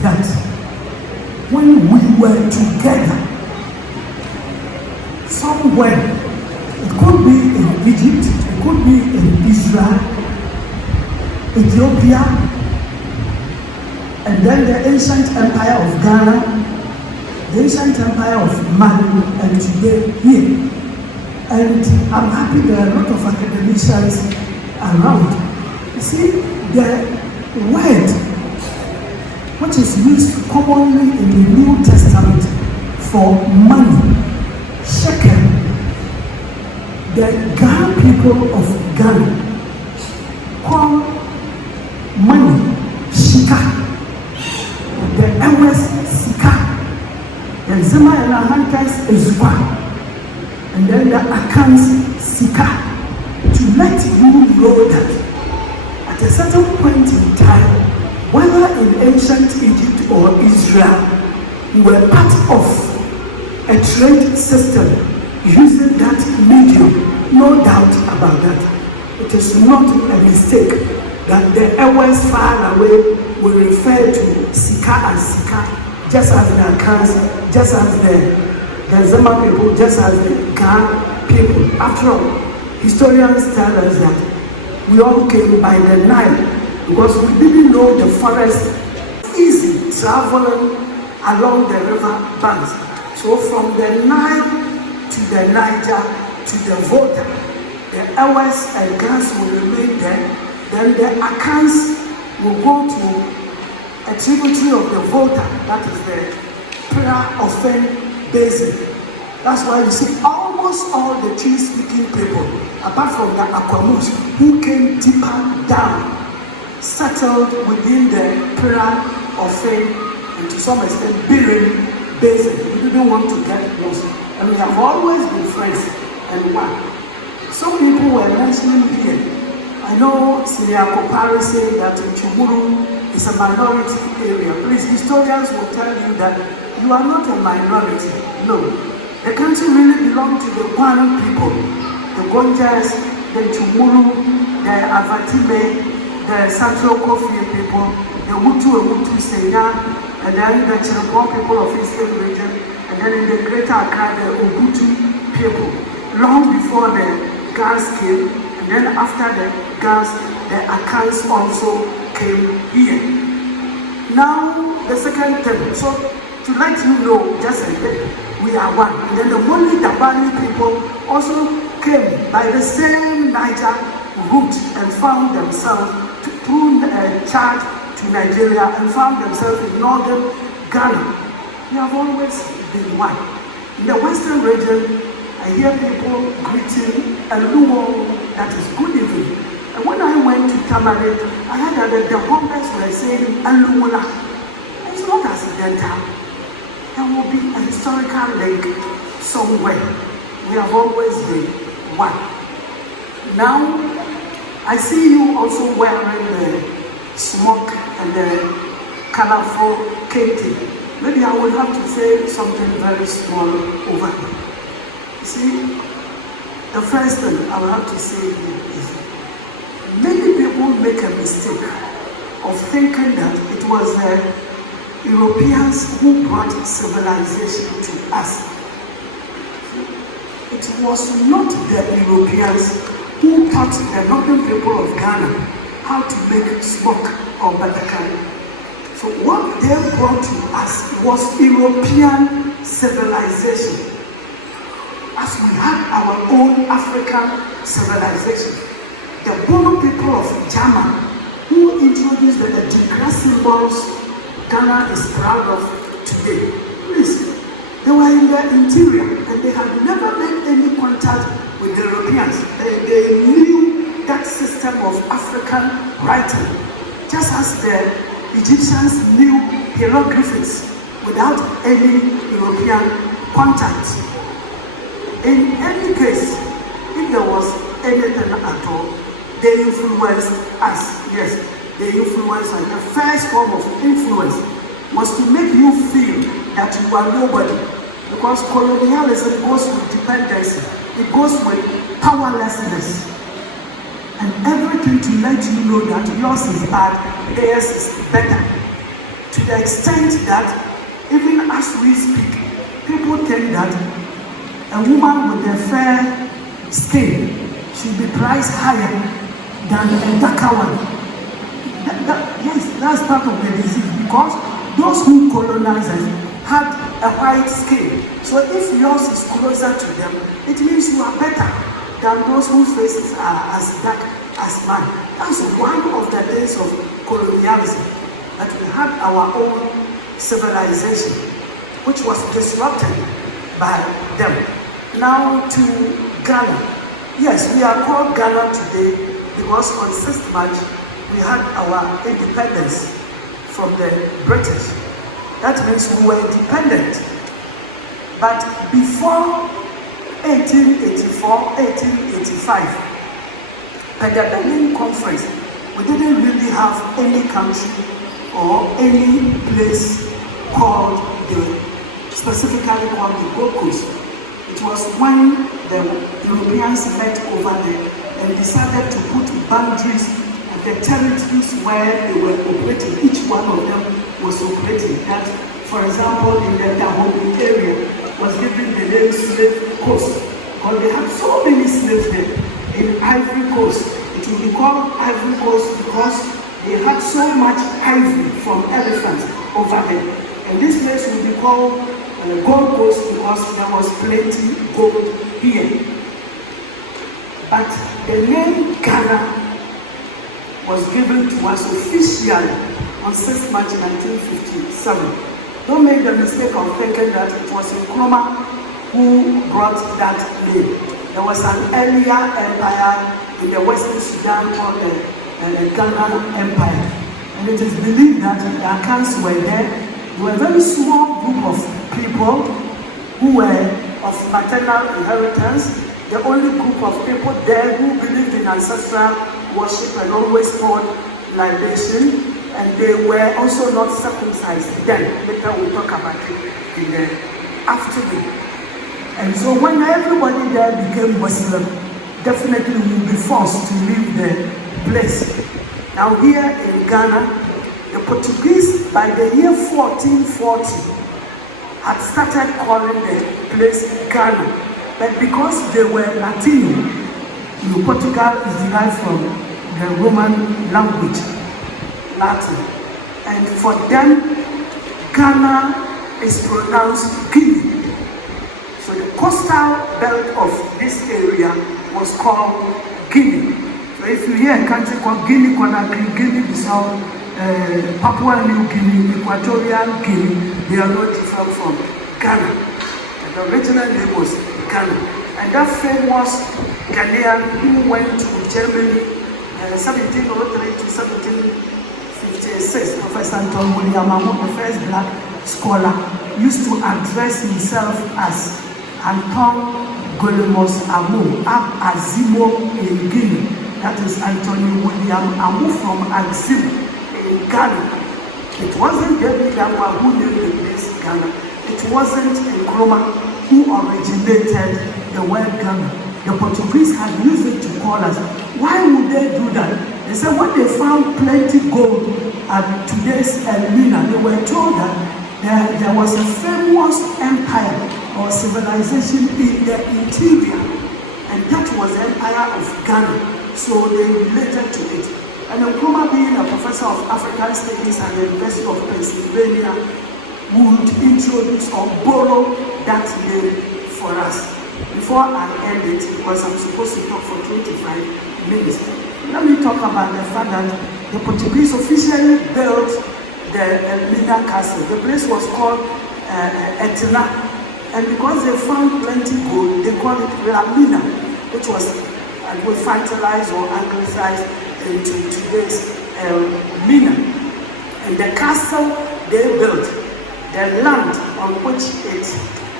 That when we were together somewhere, it could be in Egypt, it could be in Israel, Ethiopia, and then the ancient empire of Ghana, the ancient empire of Mali, and today here. And I'm happy there are a lot of academicians around. You see, the word which is used commonly in the New Testament for money, shekel, the Ghana people of Ghana call money shika, the Ewes sika, the Zema and Ahankas ezupa, and then the Akans sika, to let you know that at a certain point in time, whether in ancient Egypt or Israel, we were part of a trade system using that medium. No doubt about that. It is not a mistake that the Ewes far away will refer to Sika and Sika, just as the Akans, just as the Zema people, just as the Ghana people. After all, historians tell us that we all came by the Nile, because we didn't know the forest easy traveling along the river banks. So from the Nile to the Niger to the Volta, the Ewes and Gas will remain there. Then the Akans will go to a tributary of the Volta, that is the Pra-Ofen Basin. That's why you see almost all the Twi-speaking people, apart from the Akwamus, who came deeper down, settled within the Pra-Ofen and to some extent Birim Basin. We didn't want to get lost. And we have always been friends and one. Some people were mentioning here. I know Syria Kopari said that Chumuru is a minority area. Please, historians will tell you that you are not a minority. No. The country really belonged to the Guan people, the Gonjas, the Chumuru, the Avatime, the Central Kofi people, the Wutu Senya, and then the Chirikwa people of Eastern region, and then in the Greater Accra, the Obutu people, long before the Gas came, and then after the Gas, the Akans also came here. Now, the second thing, so to let you know, just a bit, we are one. And then the Moli Dabani people also came by the same Niger route and found themselves through Chad to Nigeria and found themselves in northern Ghana. We have always been one. In the western region, I hear people greeting Eluo, that is good evening. And when I went to Tamale, I heard that the Bombers were saying Eluola. It's not accidental. There will be a historical link somewhere. We have always been one. Now, I see you also wearing the smock and the colorful kente. Maybe I will have to say something very small over here. You see, the first thing I will have to say here is many people make a mistake of thinking that it was the Europeans who brought civilization to us. It was not the Europeans who taught the northern people of Ghana how to make smoke or batakai. So what they brought to us was European civilization, as we had our own African civilization. The Bono people of German who introduced the Adinkra symbols Ghana is proud of today. Please, they were in the interior and they had never made any contact with the Europeans. They knew that system of African writing, just as the Egyptians knew hieroglyphics without any European contact. In any case, if there was anything at all, they influenced us. Yes, they influenced us. The first form of influence was to make you feel that you are nobody. Because colonialism goes with dependency. It goes with powerlessness. And everything to let you know that yours is bad, theirs is better. To the extent that even as we speak, people think that a woman with a fair skin should be priced higher than a darker one. Yes, that's part of the disease, because those who colonized us had a white skin. So if yours is closer to them, it means you are better than those whose faces are as dark as mine. That's one of the days of colonialism, that we had our own civilization, which was disrupted by them. Now to Ghana. Yes, we are called Ghana today because on 6th March we had our independence from the British. That means we were independent. But before 1884, 1885, at the Berlin Conference, we didn't really have any country or any place called specifically called the Gold Coast. It was when the Europeans met over there and decided to put boundaries at the territories where they were operating. Each one of them was operating. That, for example, in the Dahomey area was given the name Slave Coast, because they had so many slaves there. In Ivory Coast, it will be called Ivory Coast because they had so much ivory from elephants over there. And this place will be called Gold Coast because there was plenty gold here. But the name Ghana was given to us officially on 6th March 1957. Don't make the mistake of thinking that it was Nkrumah who brought that name. There was an earlier empire in the Western Sudan called the Ghanaian Empire. And it is believed that the Akans were there. They were a very small group of people who were of maternal inheritance. The only group of people there who believed in ancestral worship and always poured libation. And they were also not circumcised then. Later we'll talk about it in the afternoon. And so when everybody there became Muslim, definitely will be forced to leave the place. Now here in Ghana, the Portuguese, by the year 1440, had started calling the place Ghana. But because they were Latino, Portugal is derived from the Roman language, Latin. And for them, Ghana is pronounced Guinea. So the coastal belt of this area was called Guinea. So if you hear a country called Guinea Conakry, Guinea-Bissau, Papua New Guinea, Equatorial Guinea, they are not different from Ghana. And the original name was Ghana. And that famous Ghanaian who went to Germany 1703 to 1756, Professor Anton William Amo, the first black scholar, used to address himself as Anton Golemos Amo, Ab Azimo in Guinea. That is Anthony William Amo from Azim in Ghana. It wasn't David Lamba who named the place Ghana. It wasn't Nkrumah who originated the word Ghana. The Portuguese had used it to call us. Why would they do that? They said when they found plenty gold at today's Elmina, they were told that there was a famous empire or civilization in the interior, and that was the empire of Ghana. So they related to it. And Nkrumah, being a professor of African studies at the University of Pennsylvania, would introduce or borrow that name for us. Before I end it, because I'm supposed to talk for 25 minutes, let me talk about the fact that the Portuguese officially built the Elmina Castle. The place was called Etna, and because they found plenty gold, they called it Lamina, which was fertilized or anglicized into today's Elmina. And the castle they built, the land on which it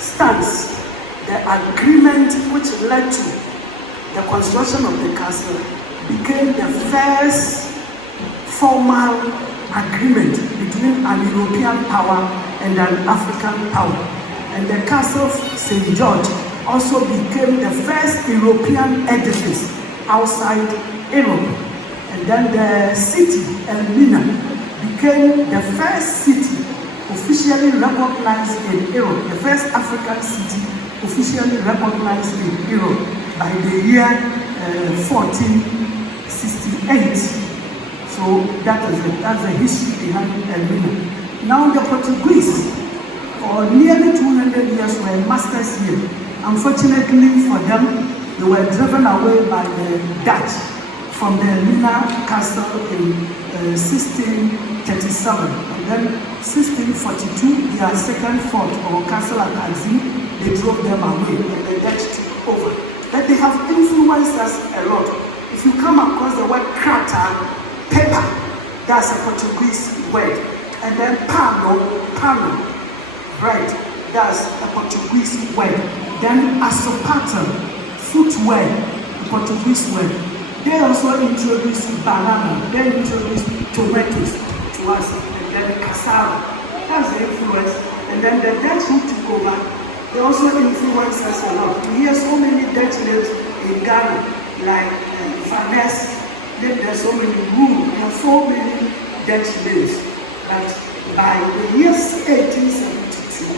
stands, the agreement which led to the construction of the castle became the first formal agreement between an European power and an African power. And the castle of St. George also became the first European edifice outside Europe. And then the city, Elmina, became the first city officially recognized in Europe, the first African city officially recognized in Europe by the year 1468. So that's the history behind Elmina. Now the Portuguese, for nearly 200 years, were masters here. Unfortunately for them, they were driven away by the Dutch from the Elmina Castle in 1637. And then 1642, their second fort or castle at Azim, they drove them away and the Dutch took over. But they have influenced us a lot. If you come across the word krata, paper, that's a Portuguese word. And then pano, bread, that's a Portuguese word. Then asopata, footwear, a Portuguese word. They also introduced banana, they introduced tomatoes to us, and then cassava. That's the influence. And then the Dutch who took over, they also influenced us a lot. We hear so many Dutch names in Ghana, like Vanessa, there's so many Room, there are so many Dutch names. But by the year 1872,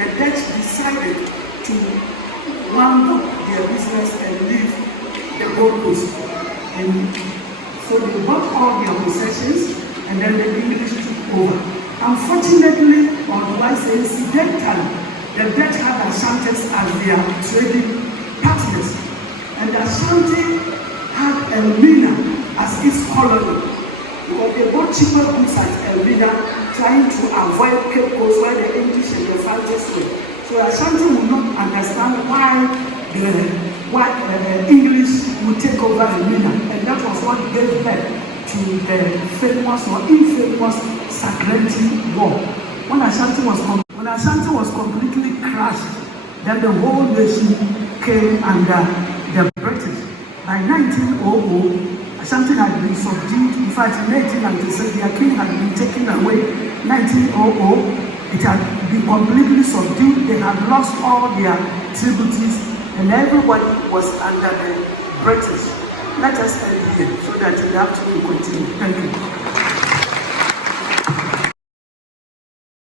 the Dutch decided to round up their business and leave the Gold Coast. And so they bought all their possessions and then the English took over. Unfortunately, or do I say incidentally, the Dutch had Ashantis as their trading partners. And Ashanti had Elmina as its colony. Because they bought cheaper goods at Elmina, trying to avoid Cape Coast where the English and the Francis were. So Ashanti would not understand why the English would take over Elmina, and that was what gave birth to the famous or infamous Sagrenti War. When Ashanti was completely crushed, then the whole nation came under the British. By 1900, Ashanti had been subdued. In fact, in 1896, their king had been taken away. 1900, it had been completely subdued. They had lost all their tributaries, and everybody was under the British. Let us end here so that the afternoon will continue. Thank you.